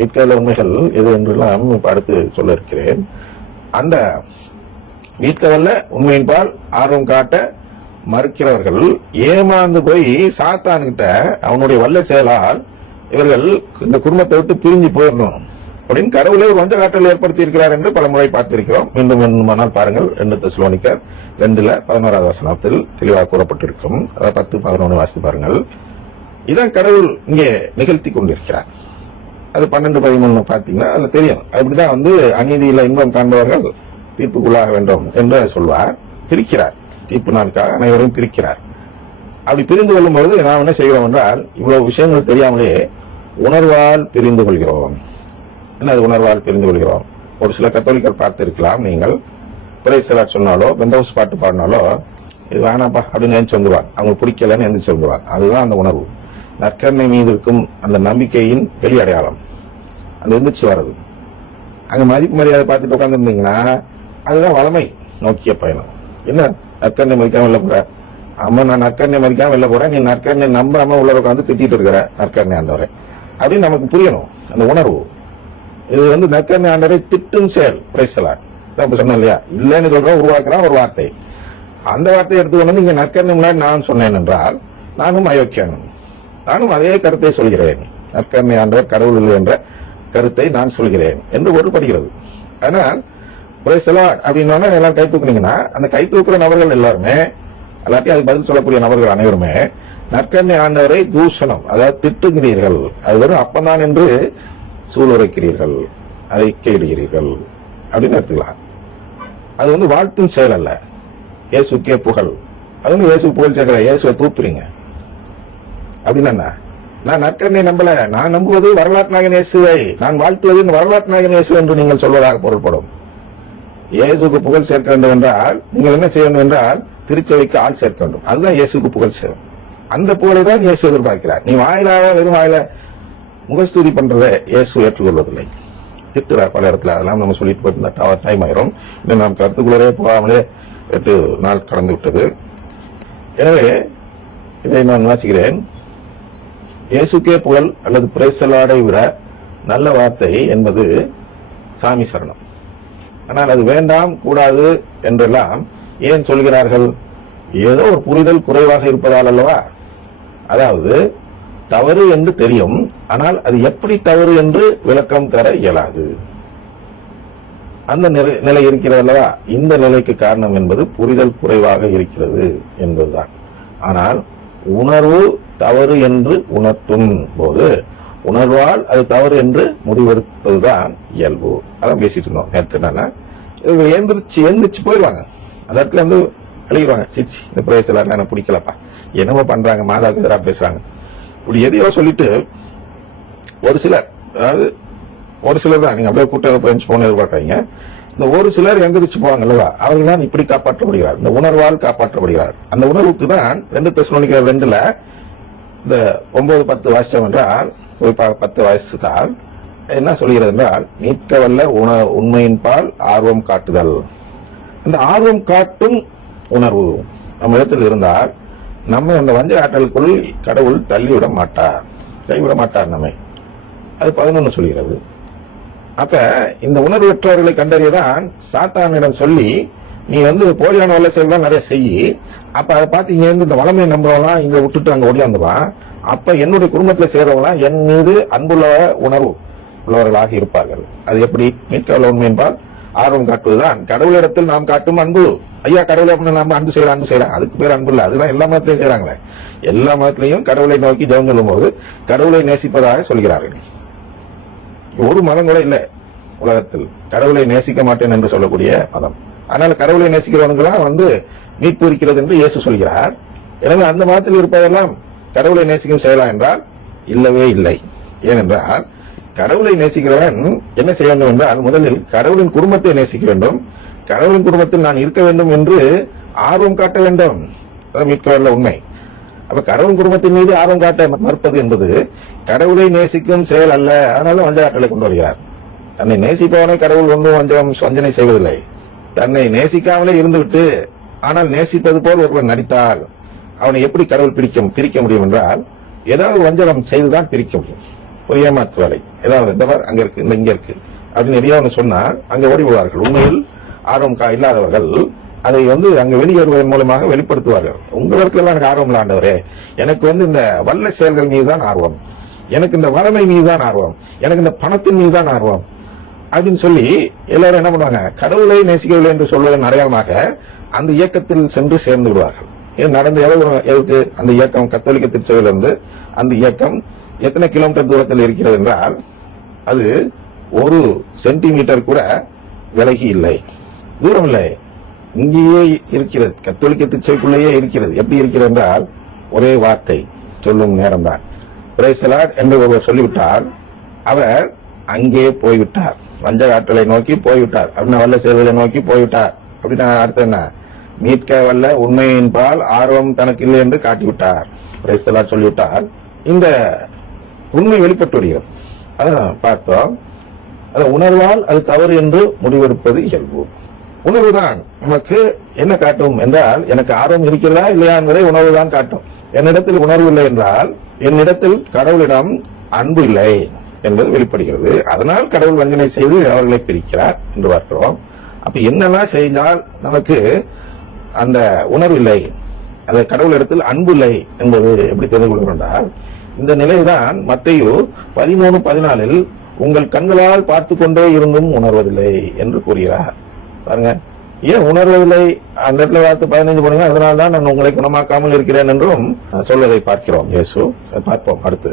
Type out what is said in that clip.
மீட்கவல்ல உண்மைகள் எது என்றெல்லாம் இப்ப அடுத்து சொல்ல இருக்கிறேன். அந்த மீட்கவல்ல உண்மையின்பால் ஆர்வம் காட்ட மறுக்கிறவர்கள் ஏமாந்து போய் சாத்தான்கிட்ட அவனுடைய வல்ல செயலால் இவர்கள் இந்த குடும்பத்தை விட்டு பிரிஞ்சு போயிடணும் அப்படின்னு கடவுளே ஒரு வஞ்ச காட்டல் ஏற்படுத்தி இருக்கிறார் என்று பல முறை பார்த்திருக்கிறோம். மீண்டும் வேண்டுமானால் பாருங்கள், 2 தெசலோனிக்கர் 2:11 வசனத்தில் தெளிவாக கூறப்பட்டிருக்கும். அதாவது 10-11 வாசித்து பாருங்கள். இதான் கடவுள் இங்கே நிகழ்த்தி கொண்டிருக்கிறார். அது 12-13 பார்த்தீங்கன்னா அதுல தெரியும். அப்படிதான் அநீதியில இன்பம் காண்பவர்கள் தீர்ப்புக்குள்ளாக வேண்டும் என்று சொல்வார். பிரிக்கிறார், தீர்ப்பு நாளுக்காக அனைவரும் பிரிக்கிறார். அப்படி பிரிந்து கொள்ளும் பொழுது நாம் என்ன செய்கிறோம் என்றால், இவ்வளவு விஷயங்கள் தெரியாமலே உணர்வால் பிரிந்து கொள்கிறோம். என்ன அது உணர்வால் பிரிந்து கொள்கிறோம்? ஒரு சில கத்தோலிக்கர் பார்த்திருக்கலாம், நீங்கள் பிரைஸ் எல்லாம் சொன்னாலோ பெந்தகோஸ்து பாட்டு பாடினாலோ இது வேணாப்பா அப்படின்னு எந்திரிச்சு வந்துருவாங்க. அவங்களுக்கு பிடிக்கலன்னு எந்திரிச்சு வந்துருவாங்க. அதுதான் அந்த உணர்வு. நற்கருணை மீது இருக்கும் அந்த நம்பிக்கையின் வெளி அடையாளம் அந்த எந்திரிச்சு வர்றது. அங்க மதிப்பு மரியாதை பார்த்துட்டு உட்காந்துருந்தீங்கன்னா அதுதான் வளமை நோக்கிய பயணம். என்ன நற்கருணை மதிக்காம வெளில போற? அம்மா நான் நற்கருணை மதிக்காம வெளில போறேன், நீ நற்கருணை நம்பாம உள்ள உட்காந்து திட்டிட்டு இருக்கிற நற்கருணை ஆண்டவரை அப்படின்னு நமக்கு புரியணும் அந்த உணர்வு. இது நற்கருணை ஆண்டவரை திட்டும் செயல். பிரைஸ்தலாட் சொன்னேன் இல்லையா? இல்லைன்னு சொல்ற உருவாக்குறான் ஒரு வார்த்தை. அந்த வார்த்தையை எடுத்துக்கொண்டு இங்க நற்கருணை முன்னாடி நான் சொன்னேன் என்றால் நானும் அயோக்கியன், நானும் அதே கருத்தை சொல்கிறேன். நற்கருணை ஆண்டவர் கடவுள் இல்லை என்ற கருத்தை நான் சொல்கிறேன் என்று பொருள்படுகிறது. அதனால் பிரைஸ்தலாட் அப்படின்னா எல்லாம் கை தூக்குனீங்கன்னா அந்த கை தூக்குற நபர்கள் எல்லாருமே, அல்லாட்டி அதுக்கு பதில் சொல்லக்கூடிய நபர்கள் அனைவருமே நற்கருணை ஆண்டவரை தூஷணம், அதாவது திட்டுகிறீர்கள், அது வெறும் அப்பந்தான் என்று சூளுரைக்கிறீர்கள், அறிக்கையிடுகிறீர்கள் அப்படின்னு எடுத்துக்கலாம். அது வாழ்த்தும் செயல் அல்ல. இயேசுக்கே புகழ். அது இயேசு புகழ் சேர்க்கிற இயேசுவை தூத்துறீங்க அப்படின்னா என்ன? நான் நற்கருணை நம்பல, நான் நம்புவது வரலாற்று நாயகன் இயேசுவை, நான் வாழ்த்துவது வரலாற்று நாயகன் இயேசு என்று நீங்கள் சொல்வதாக பொருள்படும். இயேசுக்கு புகழ் சேர்க்க வேண்டும் என்றால் நீங்கள் என்ன செய்ய வேண்டும் என்றால் திருச்சபைக்கு ஆள் சேர்க்க வேண்டும். அதுதான் இயேசுக்கு புகழ் சேரும். அந்த புகழை தான் இயேசு எதிர்பார்க்கிறார். நீ வாயிலாக வெறும் வாயில முகஸ்துதி பண்றத இயேசு ஏற்றுக்கொள்வதில்லை. திட்டுறார் பல இடத்துல. அதெல்லாம் நம்ம சொல்லிட்டு போயிருந்தா டைம் ஆயிரும். இன்னும் நாம் கருத்துக்குள்ளே போகாமலே 8 நாள் கடந்து விட்டது. எனவே இதை நான் வாசிக்கிறேன். இயேசுக்கே புகழ் அல்லது பிரைசலாடை விட நல்ல வார்த்தை என்பது சாமி சரணம். ஆனால் அது வேண்டாம், கூடாது என்றெல்லாம் ஏன் சொல்கிறார்கள்? ஏதோ ஒரு புரிதல் குறைவாக இருப்பதால் அல்லவா? அதாவது தவறு என்று தெரியும், ஆனால் அது எப்படி தவறு என்று விளக்கம் தர இயலாது. அந்த நிலை இருக்கிறது அல்லவா? இந்த நிலைக்கு காரணம் என்பது புரிதல் குறைவாக இருக்கிறது என்பதுதான். ஆனால் உணர்வு தவறு என்று உணர்த்தும் போது உணர்வால் அது தவறு என்று முடிவெடுப்பதுதான் இயல்பு. அதான் பேசிட்டு இருந்தோம் நேற்று. என்னன்னா இவங்க எந்திரிச்சு போயிடுவாங்க. அந்த இடத்துல எழுதிடுவாங்க, சிச்சி இந்த பிரேசலார் எனக்கு பிடிக்கலப்பா, என்னவோ பண்றாங்க, மாதாவுக்கு எதிராக பேசுறாங்க, இப்படி எதையோ சொல்லிட்டு ஒரு சிலர், அதாவது ஒரு சிலர் தான், நீங்க அப்படியே கூட்டம் போன எதிர்பார்க்காதீங்க. இந்த ஒரு சிலர் எந்திரிச்சு போவாங்க அல்லவா, அவர்கள் தான் இப்படி காப்பாற்றப்படுகிறார், இந்த உணர்வால் காப்பாற்றப்படுகிறார். அந்த உணர்வுக்கு தான் 2 தெசலோனிக்கர் 2 இந்த 9-10 வாசிச்சோம் என்றால், குறிப்பாக 10 வாசித்தால் என்ன சொல்கிறது என்றால், மீட்க வல்ல உண்மையின் பால் ஆர்வம் காட்டுதல். இந்த ஆர்வம் காட்டும் உணர்வு நம்ம இடத்தில் இருந்தால் நம்ம அந்த வஞ்ச ஆற்றலுக்குள் கடவுள் தள்ளிவிட மாட்டார், கைவிட மாட்டார் நம்மை. அது 11 சொல்கிறது. அப்ப இந்த உணர்வற்றவர்களை கண்டறியதான் சாத்தானிடம் சொல்லி, நீ போலியான வல்ல செயல்தான் நிறைய செய்யி, அப்ப அதை பார்த்து இங்க இந்த வளமையை நம்புறவங்களாம் இங்க விட்டுட்டு அங்க ஓடியாந்துவான். அப்ப என்னுடைய குடும்பத்துல சேர்றவங்களாம் என் மீது அன்புள்ள உணர்வு உள்ளவர்களாக இருப்பார்கள். அது எப்படி? மீட்கவல்ல உண்மை என்பால் ஆர்வம் காட்டுவதுதான் கடவுளிடத்தில் நாம் காட்டும் அன்பு. ஐயா கடவுளை நம்ம அன்பு செய்யறோம், அதுக்கு பேர் அன்பு இல்ல. அதுதான் எல்லா மதத்திலையும் செய்யறாங்களே. எல்லா மதத்திலையும் கடவுளை நோக்கி ஜெபம் சொல்லும் போது கடவுளை நேசிப்பதாக சொல்கிறார்கள். ஒரு மதம் கூட இல்ல உலகத்தில் கடவுளை நேசிக்க மாட்டேன் என்று சொல்லக்கூடிய மதம். ஆனால் கடவுளை நேசிக்கிறவனுக்கெல்லாம் மீட்பு இருக்கிறது என்று இயேசு சொல்கிறார். எனவே அந்த மதத்தில் இருப்பதெல்லாம் கடவுளை நேசிக்கும் செயலா என்றால் இல்லவே இல்லை. ஏனென்றால் கடவுளை நேசிக்கிறவன் என்ன செய்ய வேண்டும் என்றால், முதலில் கடவுளின் குடும்பத்தை நேசிக்க வேண்டும், கடவுளின் குடும்பத்தில் நான் இருக்க வேண்டும் என்று ஆர்வம் காட்ட வேண்டும். மீட்கவல்ல உண்மை. அப்ப கடவுள் குடும்பத்தின் மீது ஆர்வம் காட்ட மறுப்பது என்பது கடவுளை நேசிக்கும் செயல் அல்ல. அதனால வஞ்ச ஆற்றலை கொண்டு வருகிறார். தன்னை நேசிப்பவனை கடவுள் ஒன்றும் வஞ்சனை செய்வதில்லை. தன்னை நேசிக்காமலே இருந்துவிட்டு ஆனால் நேசிப்பது போல் ஒருவன் நடித்தால் அவனை எப்படி கடவுள் பிரிக்க முடியும் என்றால், ஏதாவது வஞ்சகம் செய்துதான் பிரிக்க முடியும். ஒரு ஏமாத்து வேலை. ஏதாவது இந்த அங்க இருக்கு, இந்த இங்க இருக்கு அப்படின்னு எதையோ ஒன்று சொன்னால் அங்க ஓடி விடுவார்கள். உண்மையில் ஆர்வம் இல்லாதவர்கள் அதை அங்க வெளியேறுவதன் மூலமாக வெளிப்படுத்துவார்கள். உங்களிடத்துல எல்லாம் எனக்கு ஆர்வம் இல்லாண்டவரே, எனக்கு இந்த வல்ல செயல்கள் மீதுதான் ஆர்வம், எனக்கு இந்த வளமை மீதுதான் ஆர்வம், எனக்கு இந்த பணத்தின் மீதுதான் ஆர்வம் அப்படின்னு சொல்லி எல்லாரும் என்ன பண்ணுவாங்க, கடவுளை நேசிக்கவில்லை என்று சொல்வதன் அடையாளமாக அந்த இயக்கத்தில் சென்று சேர்ந்து விடுவார்கள். நடந்த எவ்வளவு அந்த இயக்கம் கத்தோலிக்க திருச்சபையிலிருந்து அந்த இயக்கம் எத்தனை கிலோமீட்டர் தூரத்தில் இருக்கிறது என்றால் அது 1 சென்டிமீட்டர் கூட விலகி இல்லை, தூரம் இல்லை, இங்கேயே இருக்கிறது, கத்தோலிக்க திருச்சபைக்குள்ளேயே இருக்கிறது. எப்படி இருக்கிறது என்றால் ஒரே வார்த்தை சொல்லும் நேரம்தான். பிரைஸ் தி லார்ட் என்று ஒருவர் சொல்லிவிட்டால் அவர் அங்கே போய்விட்டார், வஞ்சகாற்றலை நோக்கி போய்விட்டார், அப்படின்னா வல்ல செயல்களை நோக்கி போய்விட்டார். அப்படின்னா அடுத்து என்ன, மீட்க வல்ல உண்மையின் பால் ஆர்வம் தனக்கு இல்லை என்று காட்டிவிட்டார், பிரைஸ் தி லார்ட் சொல்லிவிட்டார். இந்த உண்மை வெளிப்பட்டு விடுகிறது. அதான் பார்த்தோம். அது உணர்வால் அது தவறு என்று முடிவெடுப்பது இயல்பு. உணர்வுதான் நமக்கு என்ன காட்டும் என்றால் எனக்கு ஆர்வம் இருக்கிறதா இல்லையா என்பதை உணர்வுதான் காட்டும். என்னிடத்தில் உணர்வு இல்லை என்றால் என்னிடத்தில் கடவுளிடம் அன்பு இல்லை என்பது வெளிப்படுகிறது. அதனால் கடவுள் வஞ்சனை செய்து அவர்களை பிரிக்கிறார் என்று பார்க்கிறோம். அப்ப என்னெல்லாம் செய்தால் நமக்கு அந்த உணர்வு இல்லை, அது கடவுளிடத்தில் அன்பு இல்லை என்பது எப்படி தெரிந்து கொள்கிறோம் என்றால் இந்த நிலைதான் மத்தேயு 13:14 உங்கள் கண்களால் பார்த்து கொண்டே இருந்தும் உணர்வதில்லை என்று கூறுகிறார். பாருங்க, ஏன் உணர்வதில்லை? அந்த இடத்துல பார்த்து 15 பண்ணுங்க, அதனால்தான் நான் உங்களை குணமாக்காமல் இருக்கிறேன் என்றும் சொல்வதை பார்க்கிறோம் இயேசு. பார்ப்போம் அடுத்து.